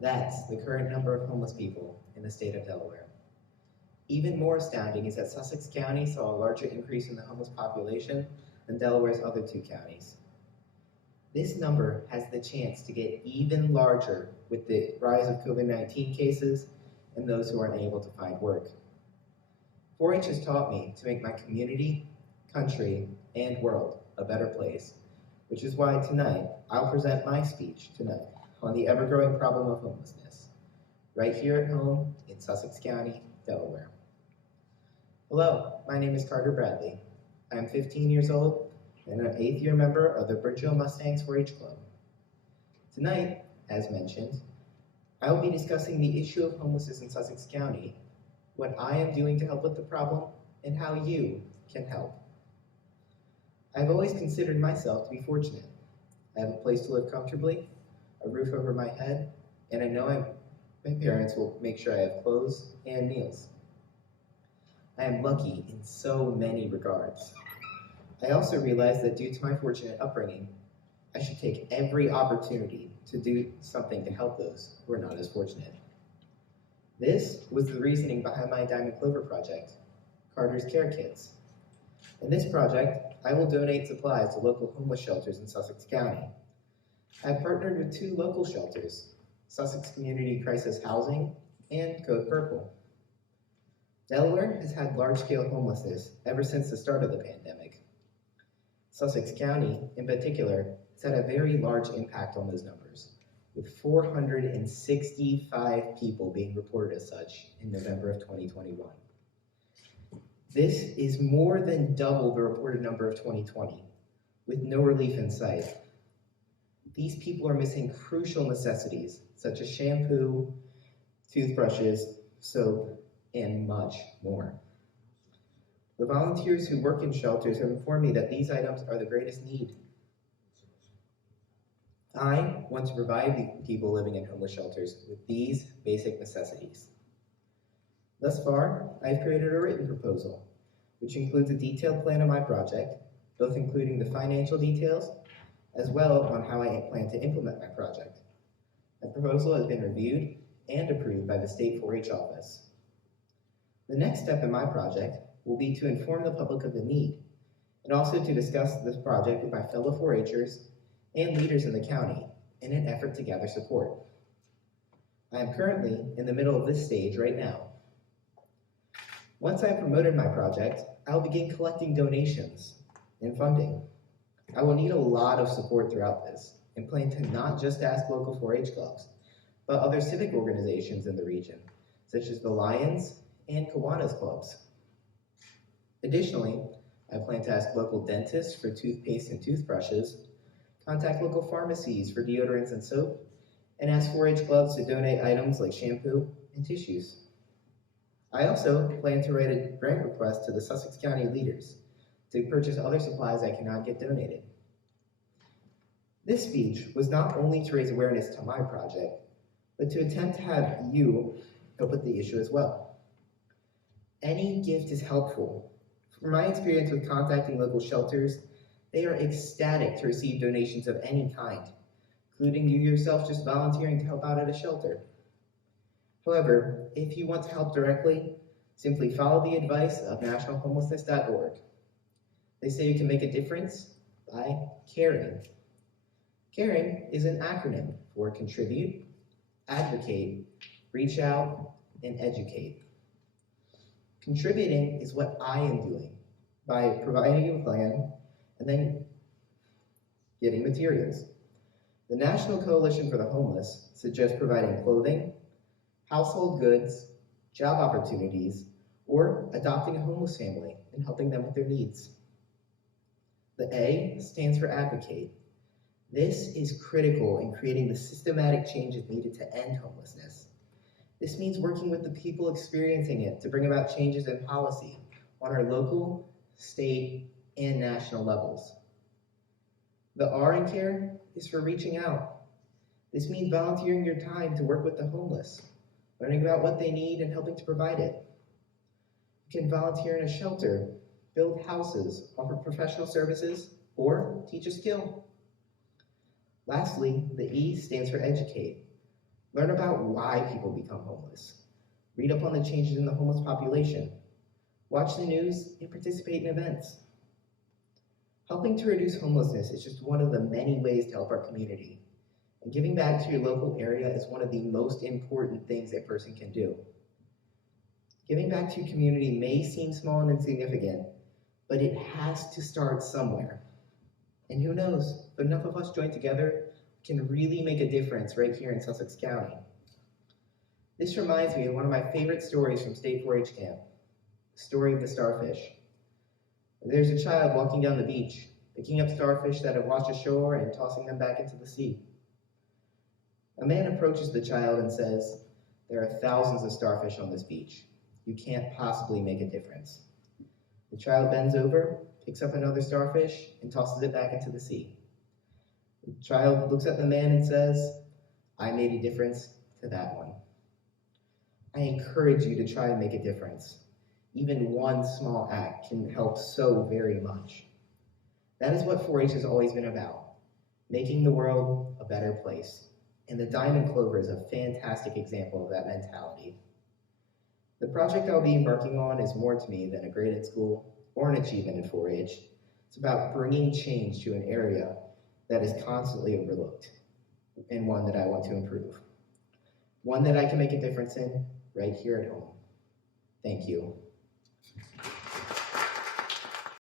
That's the current number of homeless people in the state of Delaware. Even more astounding is that Sussex County saw a larger increase in the homeless population than Delaware's other two counties. This number has the chance to get even larger with the rise of COVID-19 cases and those who are unable to find work. 4-H has taught me to make my community, country, and world a better place, which is why tonight I'll present my speech tonight on the ever-growing problem of homelessness, right here at home in Sussex County, Delaware. Hello, my name is Carter Bradley. I am 15 years old and an 8th year member of the Bridgeville Mustangs 4-H Club. Tonight, as mentioned, I will be discussing the issue of homelessness in Sussex County, what I am doing to help with the problem, and how you can help. I've always considered myself to be fortunate. I have a place to live comfortably, a roof over my head, and I know my parents will make sure I have clothes and meals. I am lucky in so many regards. I also realize that due to my fortunate upbringing, I should take every opportunity to do something to help those who are not as fortunate. This was the reasoning behind my Diamond Clover project, Carter's Care Kits. In this project, I will donate supplies to local homeless shelters in Sussex County. I've partnered with 2 local shelters, Sussex Community Crisis Housing and Code Purple. Delaware has had large-scale homelessness ever since the start of the pandemic. Sussex County, in particular, has had a very large impact on those numbers, with 465 people being reported as such in November of 2021. This is more than double the reported number of 2020, with no relief in sight. These people are missing crucial necessities such as shampoo, toothbrushes, soap, and much more. The volunteers who work in shelters have informed me that these items are the greatest need. I want to provide the people living in homeless shelters with these basic necessities. Thus far, I've created a written proposal, which includes a detailed plan of my project, both including the financial details, as well on how I plan to implement my project. My proposal has been reviewed and approved by the State 4-H office. The next step in my project will be to inform the public of the need, and also to discuss this project with my fellow 4-Hers and leaders in the county in an effort to gather support. I am currently in the middle of this stage right now. Once I have promoted my project, I will begin collecting donations and funding. I will need a lot of support throughout this, and plan to not just ask local 4-H clubs, but other civic organizations in the region, such as the Lions and Kiwanis clubs. Additionally, I plan to ask local dentists for toothpaste and toothbrushes, contact local pharmacies for deodorants and soap, and ask 4-H clubs to donate items like shampoo and tissues. I also plan to write a grant request to the Sussex County leaders to purchase other supplies that cannot get donated. This speech was not only to raise awareness to my project, but to attempt to have you help with the issue as well. Any gift is helpful. From my experience with contacting local shelters, they are ecstatic to receive donations of any kind, including you yourself just volunteering to help out at a shelter. However, if you want to help directly, simply follow the advice of nationalhomelessness.org. They say you can make a difference by caring. Caring is an acronym for contribute, advocate, reach out, and educate. Contributing is what I am doing by providing you a plan and then getting materials. The National Coalition for the Homeless suggests providing clothing, household goods, job opportunities, or adopting a homeless family and helping them with their needs. The A stands for advocate. This is critical in creating the systematic changes needed to end homelessness. This means working with the people experiencing it to bring about changes in policy on our local, state, and national levels. The R in care is for reaching out. This means volunteering your time to work with the homeless, learning about what they need and helping to provide it. You can volunteer in a shelter, build houses, offer professional services, or teach a skill. Lastly, the E stands for educate. Learn about why people become homeless. Read up on the changes in the homeless population. Watch the news and participate in events. Helping to reduce homelessness is just one of the many ways to help our community. And giving back to your local area is one of the most important things a person can do. Giving back to your community may seem small and insignificant, but it has to start somewhere. And who knows, if enough of us join together, we can really make a difference right here in Sussex County. This reminds me of one of my favorite stories from State 4-H camp, the story of the starfish. There's a child walking down the beach, picking up starfish that have washed ashore and tossing them back into the sea. A man approaches the child and says, "There are thousands of starfish on this beach. You can't possibly make a difference." The child bends over, picks up another starfish, and tosses it back into the sea. The child looks at the man and says, "I made a difference to that one." I encourage you to try and make a difference. Even one small act can help so very much. That is what 4-H has always been about, making the world a better place. And the diamond clover is a fantastic example of that mentality. The project I'll be embarking on is more to me than a grade in school or an achievement in 4-H. It's about bringing change to an area that is constantly overlooked, and one that I want to improve. One that I can make a difference in right here at home. Thank you.